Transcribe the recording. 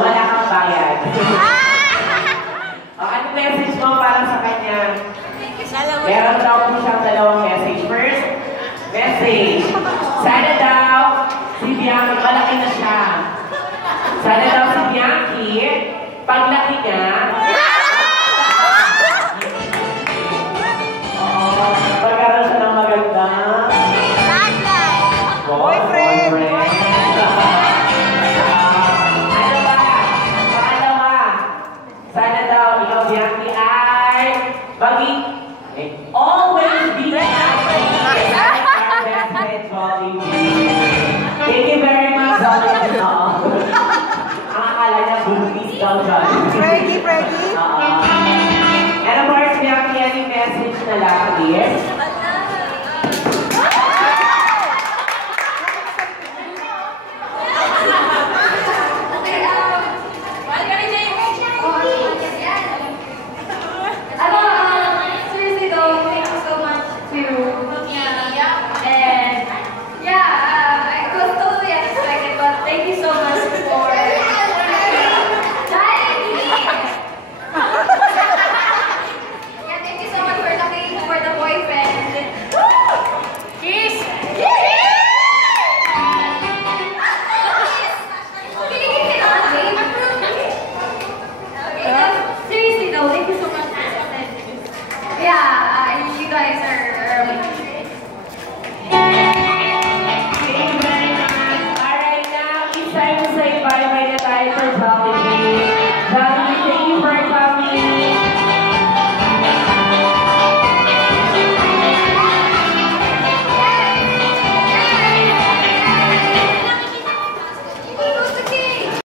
wala kang bayad. Ano message mo para sa kanya? Meron daw po siyang dalawang message. First, message. Sana daw si Bianchi, malaki na siya. Sana daw si Bianchi, paglaki niya, magkaroon siya ng maganda. Boyfriend! Ano ba? Pangalawa, sana daw ikaw, Bianchi, ay always be happy like our best friend, Jollibee. Thank you very much, Jollibee. Ang akala niya, buntis daw, Jollibee. Freddy? And of course, Bianchi, any message na lang, please?